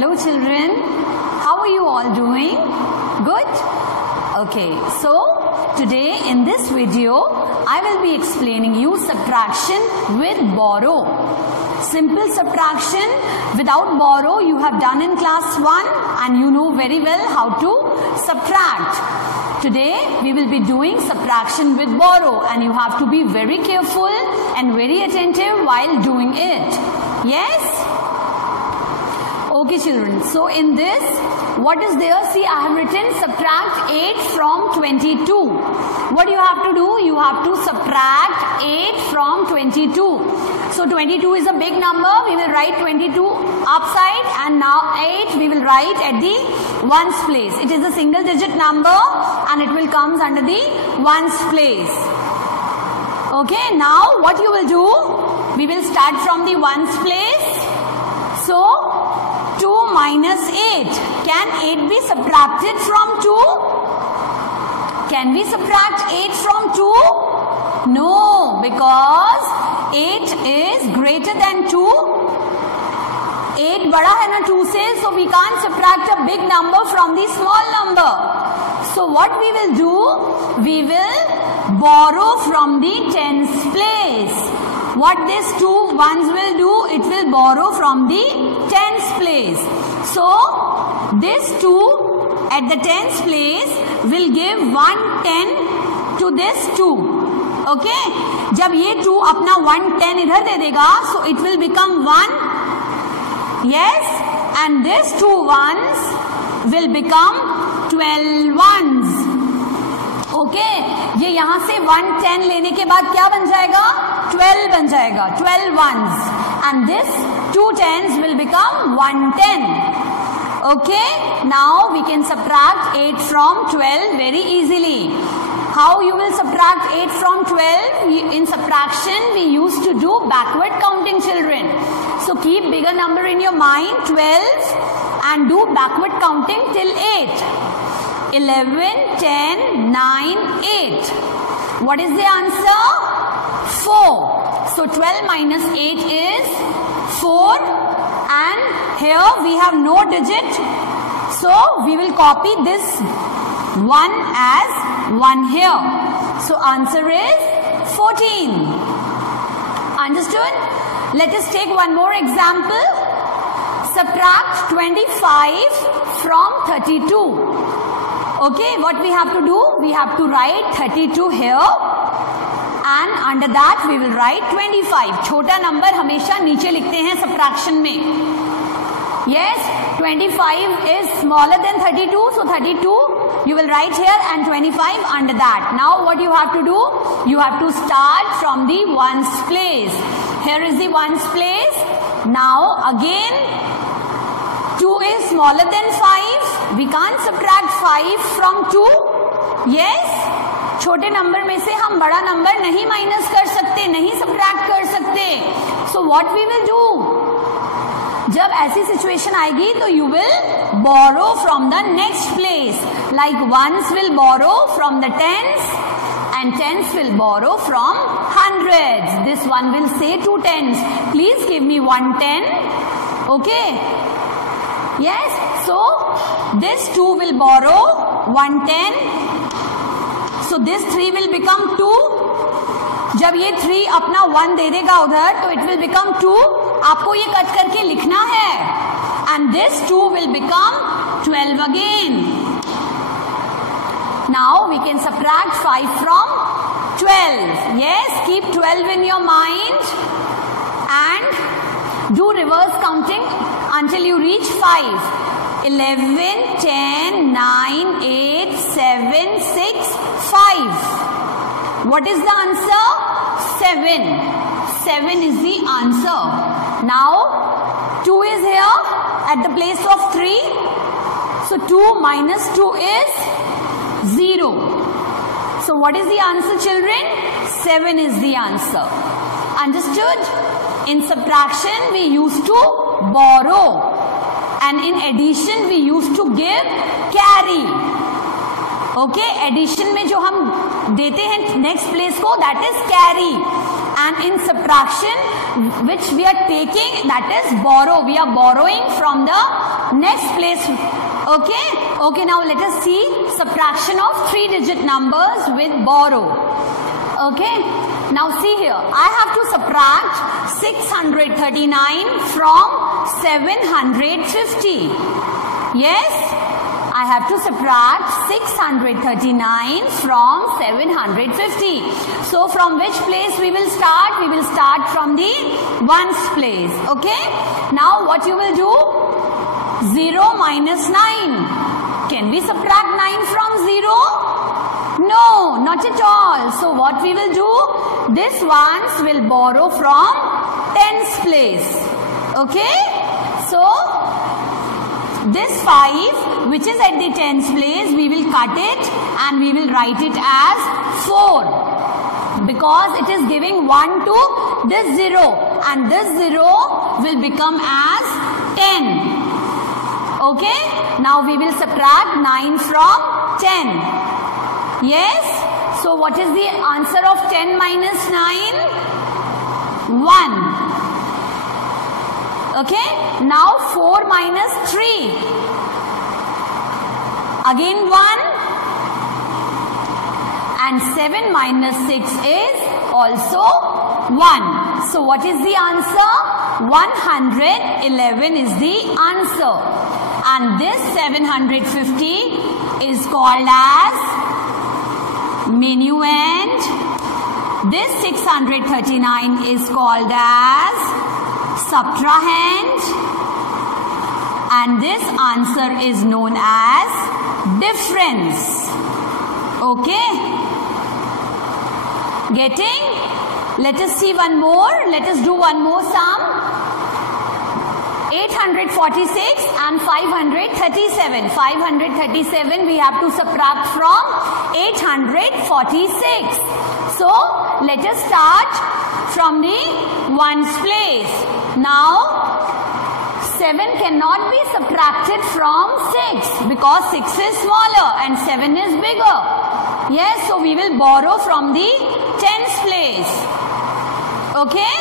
Hello children, how are you all doing? Good? Okay, so today in this video I will be explaining you subtraction with borrow. Simple subtraction without borrow you have done in class 1 and you know very well how to subtract. Today we will be doing subtraction with borrow and you have to be very careful and very attentive while doing it. Yes? Okay children, so in this, what is there? See, I have written subtract 8 from 22. What do you have to do? You have to subtract 8 from 22. So 22 is a big number. We will write 22 upside and now 8 we will write at the ones place. It is a single digit number and it will come under the ones place. Okay, now what you will do? We will start from the ones place. So 2 minus 8. Can 8 be subtracted from 2? Can we subtract 8 from 2? No, because 8 is greater than 2. 8 बड़ा है ना 2 से, so we can't subtract a big number from the small number. So what we will do? We will borrow from the tens place. What these two ones will do? It will borrow from the tens place. So this 2 at the tens place will give 110 to this 2. Okay? जब ये 2 अपना 110 इधर दे देगा, so it will become 1. Yes? And this 2 ones will become 12 ones. Okay? ये यहाँ से 110 लेने के बाद क्या बन जाएगा? 12 बन जाएगा. 12 ones. And this 2 tens will become 110. Okay? Now we can subtract 8 from 12 very easily. How you will subtract 8 from 12? In subtraction we used to do backward counting children. So keep bigger number in your mind 12 and do backward counting till 8. 11, 10, 9, 8. What is the answer? 4. So 12 minus 8 is 4 and here we have no digit. So we will copy this 1 as 1 here. So answer is 14. Understood? Let us take one more example. Subtract 25 from 32. Okay, what we have to do? We have to write 32 here and under that we will write 25. छोटा number हमेशा नीचे लिखते हैं subtraction में. Yes, 25 is smaller than 32, so 32 you will write here and 25 under that. Now what you have to do? You have to start from the ones place. Here is the ones place. Now again 2 is smaller than 5. We can't subtract 5 from 2. Yes? छोटे number में से हम बड़ा number नहीं minus कर सकते, नहीं subtract कर सकते. So what we will do? जब ऐसी सिचुएशन आएगी तो you will borrow from the next place. Like ones will borrow from the tens and tens will borrow from hundreds. This one will say 2 tens. Please give me 110. Okay? Yes? So this 2 will borrow 110. So this 3 will become 2. जब ये 3 अपना 1 दे देगा उधर तो it will become 2. आपको ये cut करके लिखना है. And this 2 will become 12 again. Now we can subtract 5 from 12. Yes, keep 12 in your mind and do reverse counting until you reach 5. 11, 10, 9, 8, 7, 6, 5. What is the answer? 7. 7 is the answer. Now 2 is here at the place of 3. So 2 minus 2 is 0. So what is the answer children? 7 is the answer. Understood? In subtraction we used to borrow. And in addition we used to give carry. Okay, addition में जो हम देते हैं next place को, that is carry. and in subtraction which we are taking, that is borrow. We are borrowing from the next place. Okay, now let us see subtraction of 3-digit numbers with borrow. Okay, now see here, I have to subtract 639 from 750. Yes, I have to subtract 639 from 750. So from which place we will start? We will start from the ones place. Okay, now what you will do? 0 minus 9. Can we subtract 9 from 0? No, not at all. So what we will do? This ones will borrow from tens place. Okay? So this 5 which is at the tens place, we will cut it and we will write it as 4. Because it is giving 1 to this 0 and this 0 will become as 10. Okay, now we will subtract 9 from 10. Yes, so what is the answer of 10 minus 9? 1. Okay, now 4 minus 3. Again 1. And 7 minus 6 is also 1. So what is the answer? 111 is the answer. And this 750 is called as minuend. This 639 is called as subtrahend. And this answer is known as difference. Okay? Getting? Let us see one more. Let us do one more sum. 846 and 537. 537 we have to subtract from 846. So let us start from the ones place. Now 7 cannot be subtracted from 6 because 6 is smaller and 7 is bigger. Yes, so we will borrow from the tens place. Okay?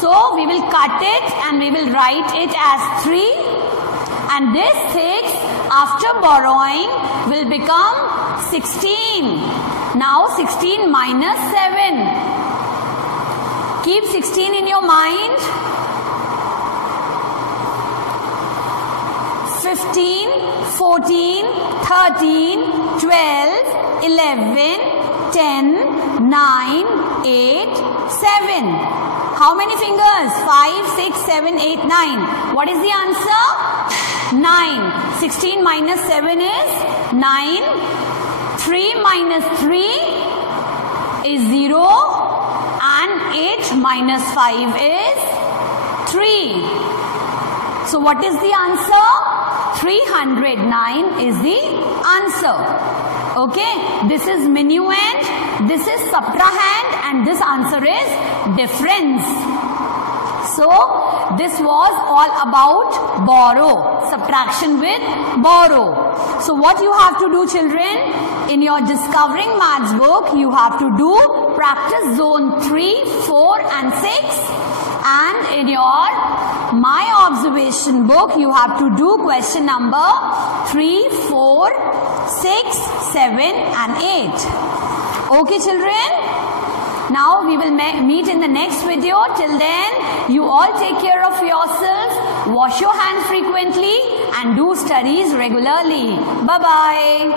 So we will cut it and we will write it as 3, and this 6 after borrowing will become 16. Now 16 minus 7. Keep 16 in your mind. 15, 14, 13, 12, 11, 10, 9, 8, 7. How many fingers? 5, 6, 7, 8, 9. What is the answer? 9. 16 minus 7 is 9. 3 minus 3 is 0. And 8 minus 5 is 3. So what is the answer? 309 is the answer. Okay, this is minuend, this is subtrahend, and this answer is difference. So this was all about borrow, subtraction with borrow. So what you have to do, children, in your Discovering Maths book, you have to do practice zone 3, 4 and 6, and in your My Observation book, you have to do question number 3, 4, 6, 7 and 8. Okay, children? Now we will meet in the next video. Till then, you all take care of yourself, wash your hands frequently and do studies regularly. Bye-bye.